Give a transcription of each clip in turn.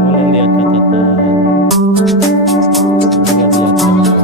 Boleh lihat catatan. Boleh lihat handphone.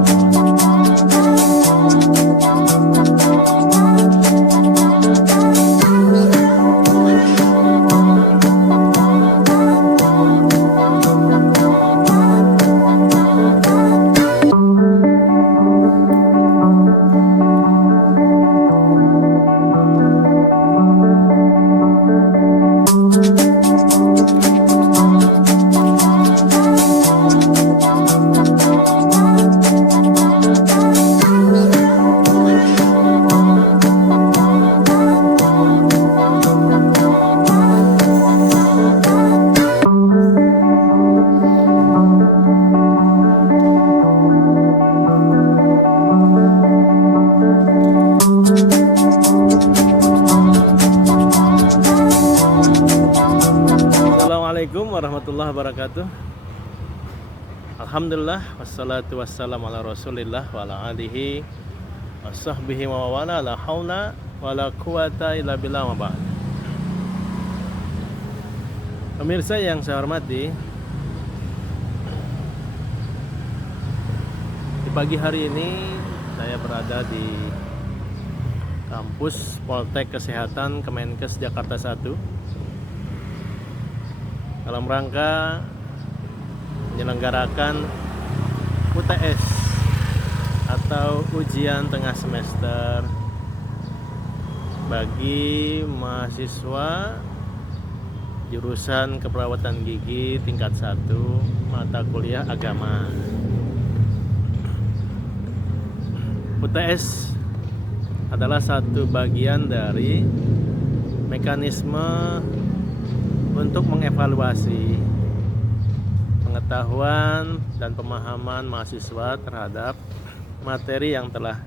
Assalamualaikum warahmatullahi wabarakatuh. Alhamdulillah wassalatu wassalamu ala Rasulillah wa ala alihi washabbihi wa wala la haula wala quwata illa billah wa ba'd. Pemirsa yang saya hormati, di pagi hari ini saya berada di kampus Poltek Kesehatan Kemenkes Jakarta 1 dalam rangka menyelenggarakan UTS atau ujian tengah semester bagi mahasiswa jurusan keperawatan gigi tingkat 1 mata kuliah agama. UTS adalah satu bagian dari mekanisme untuk mengevaluasi pengetahuan dan pemahaman mahasiswa terhadap materi yang telah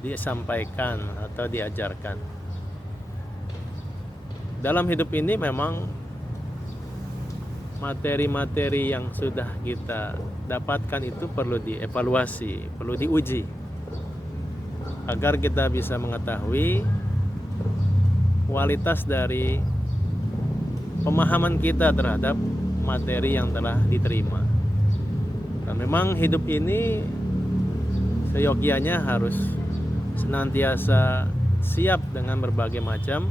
disampaikan atau diajarkan. Dalam hidup ini memang materi-materi yang sudah kita dapatkan itu perlu dievaluasi, perlu diuji agar kita bisa mengetahui kualitas dari pemahaman kita terhadap materi yang telah diterima. Dan memang hidup ini seyogianya harus senantiasa siap dengan berbagai macam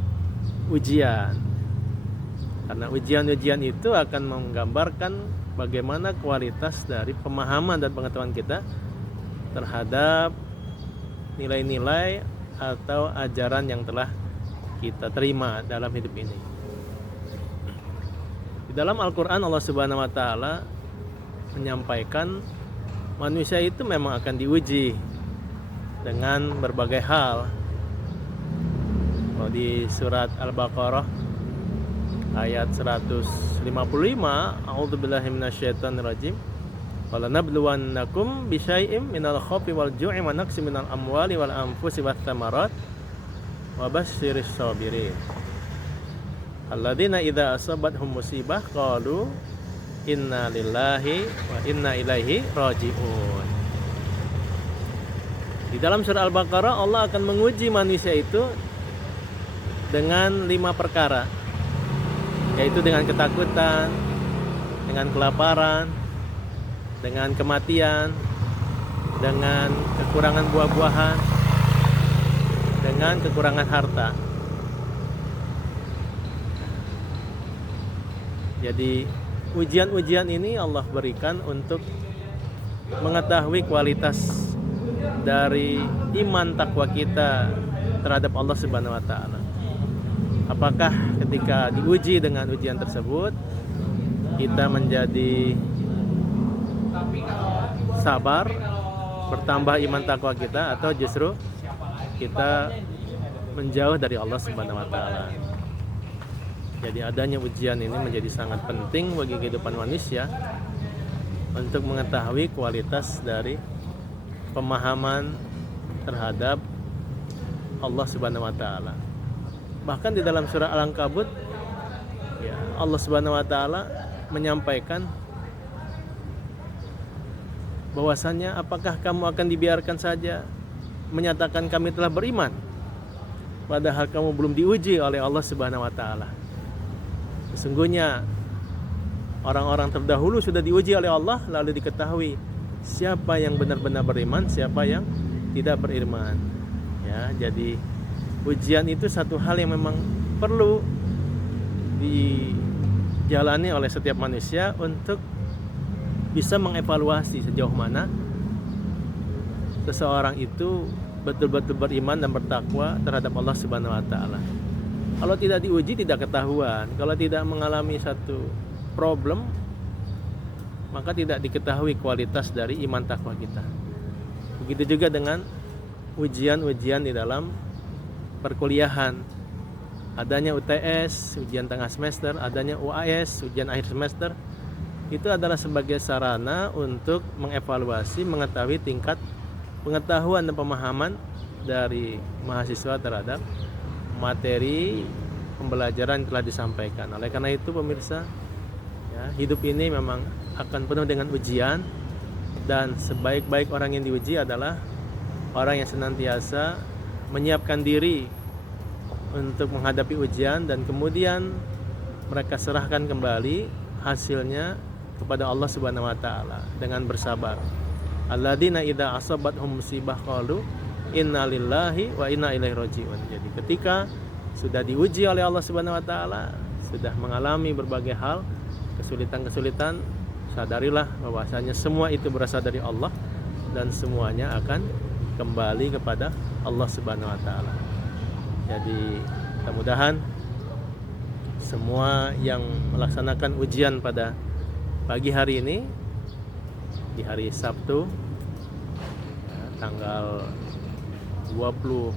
ujian. Karena ujian-ujian itu akan menggambarkan bagaimana kualitas dari pemahaman dan pengetahuan kita terhadap nilai-nilai atau ajaran yang telah kita terima dalam hidup ini. Dalam Al-Quran Allah Subhanahu wa Ta'ala menyampaikan manusia itu memang akan diuji dengan berbagai hal. Kalau di surat Al-Baqarah ayat 155, A'udzubillahi minasyaitonirrajim. Qala nabluwannakum bisyai'im minal khawfi wal ju'i wa naqsin minal amwali wal anfusi wath thamarat wa basyyiris sabirin. Alladzina idza asabathum musibah qalu inna lillahi wa inna ilaihi raji'un. Di dalam surah Al-Baqarah Allah akan menguji manusia itu dengan 5 perkara, yaitu dengan ketakutan, dengan kelaparan, dengan kematian, dengan kekurangan buah-buahan, dengan kekurangan harta. Jadi ujian-ujian ini Allah berikan untuk mengetahui kualitas dari iman takwa kita terhadap Allah Subhanahu wa Ta'ala. Apakah ketika diuji dengan ujian tersebut kita menjadi sabar, bertambah iman takwa kita, atau justru kita menjauh dari Allah Subhanahu wa Ta'ala. Jadi adanya ujian ini menjadi sangat penting bagi kehidupan manusia untuk mengetahui kualitas dari pemahaman terhadap Allah Subhanahu wa Ta'ala. Bahkan di dalam surah Al-Ankabut ya, Allah Subhanahu wa Ta'ala menyampaikan bahwasannya apakah kamu akan dibiarkan saja menyatakan kami telah beriman padahal kamu belum diuji oleh Allah Subhanahu wa Ta'ala. Sesungguhnya orang-orang terdahulu sudah diuji oleh Allah, lalu diketahui siapa yang benar-benar beriman, siapa yang tidak beriman. Ya, jadi ujian itu satu hal yang memang perlu dijalani oleh setiap manusia untuk bisa mengevaluasi sejauh mana seseorang itu betul-betul beriman dan bertakwa terhadap Allah Subhanahu wa taala. Kalau tidak diuji tidak ketahuan. Kalau tidak mengalami satu problem, maka tidak diketahui kualitas dari iman takwa kita. Begitu juga dengan ujian-ujian di dalam perkuliahan. Adanya UTS, ujian tengah semester, adanya UAS, ujian akhir semester, itu adalah sebagai sarana untuk mengevaluasi, mengetahui tingkat pengetahuan dan pemahaman dari mahasiswa terhadap materi pembelajaran yang telah disampaikan. Oleh karena itu pemirsa, ya, hidup ini memang akan penuh dengan ujian, dan sebaik-baik orang yang diuji adalah orang yang senantiasa menyiapkan diri untuk menghadapi ujian dan kemudian mereka serahkan kembali hasilnya kepada Allah Subhanahu wa taala dengan bersabar. Alladzina idza asabathum musibah qalu inna lillahi wa inna ilaihi rajiun. Jadi ketika sudah diuji oleh Allah Subhanahu wa taala, sudah mengalami berbagai hal, kesulitan-kesulitan, sadarilah bahwasanya semua itu berasal dari Allah dan semuanya akan kembali kepada Allah Subhanahu wa taala. Jadi mudah-mudahan semua yang melaksanakan ujian pada pagi hari ini, di hari Sabtu tanggal 28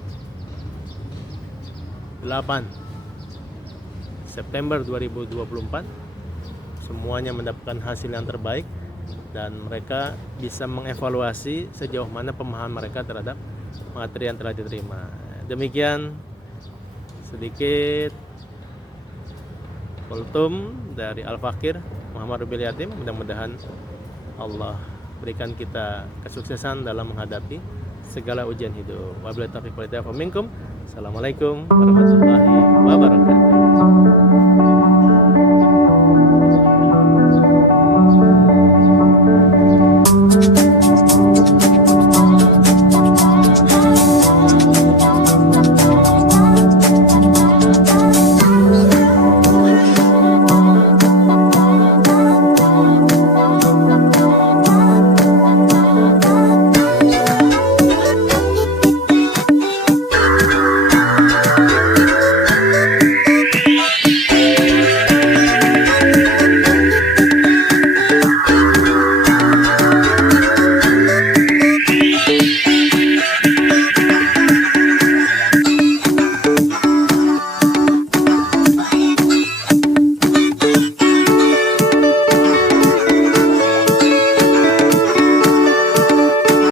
September 2024, semuanya mendapatkan hasil yang terbaik dan mereka bisa mengevaluasi sejauh mana pemahaman mereka terhadap materi yang telah diterima. Demikian sedikit kultum dari Al-Fakir Muhammad Rubil Yatim. Mudah-mudahan Allah berikan kita kesuksesan dalam menghadapi segala ujian hidup. Wabillahi taufiq wal hidayah minkum. Assalamualaikum warahmatullahi wabarakatuh.